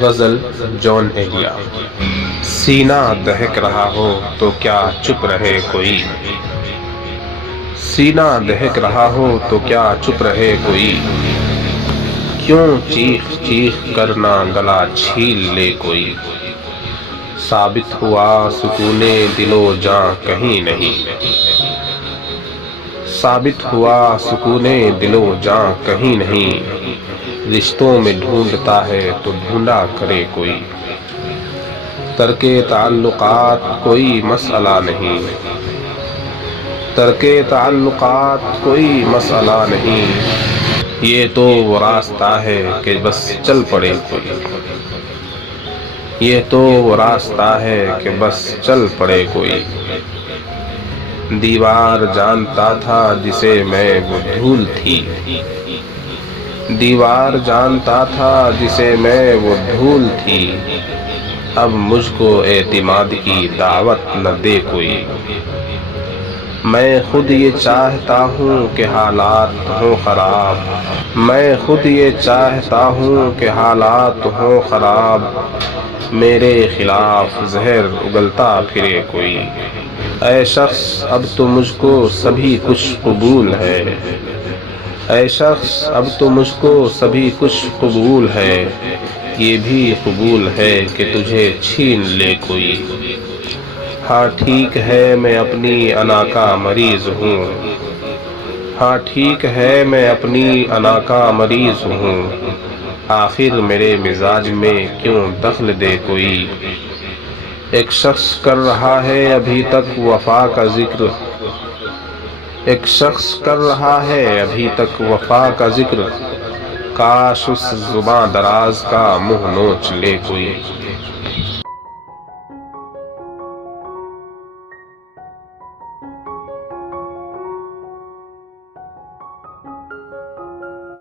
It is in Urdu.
غزل جون ایلیا۔ سینہ دہک رہا ہو تو کیا چپ رہے کوئی، سینہ دہک رہا ہو تو کیا چپ رہے کوئی، کیوں چیخ چیخ کرنا گلا چھین لے کوئی۔ ثابت ہوا سکون دل و جاں کہیں نہیں، ثابت ہوا سکون دل و جاں کہیں نہیں، رشتوں میں ڈھونڈتا ہے تو ڈھونڈا کرے کوئی۔ ترک تعلقات کوئی مسئلہ نہیں، ترک تعلقات کوئی مسئلہ نہیں، یہ تو وہ راستہ ہے کہ بس چل پڑے کوئی، یہ تو وہ راستہ ہے کہ بس چل پڑے کوئی۔ دیوار جانتا تھا جسے میں وہ دھول تھی، دیوار جانتا تھا جسے میں وہ دھول تھی، اب مجھ کو اعتماد کی دعوت نہ دے کوئی۔ میں خود یہ چاہتا ہوں کہ حالات ہوں خراب، میں خود یہ چاہتا ہوں کہ حالات ہوں خراب، میرے خلاف زہر اگلتا پھرے کوئی۔ اے شخص اب تو مجھ کو سبھی کچھ قبول ہے، اے شخص اب تو مجھ کو سبھی کچھ قبول ہے، یہ بھی قبول ہے کہ تجھے چھین لے کوئی۔ ہاں ٹھیک ہے میں اپنی انا کا مریض ہوں، ہاں ٹھیک ہے میں اپنی انا کا مریض ہوں، آخر میرے مزاج میں کیوں دخل دے کوئی۔ ایک شخص کر رہا ہے ابھی تک وفا کا ذکر، ایک شخص کر رہا ہے ابھی تک وفا کا ذکر، کاش اس زباں دراز کا منہ نوچ لے کوئی۔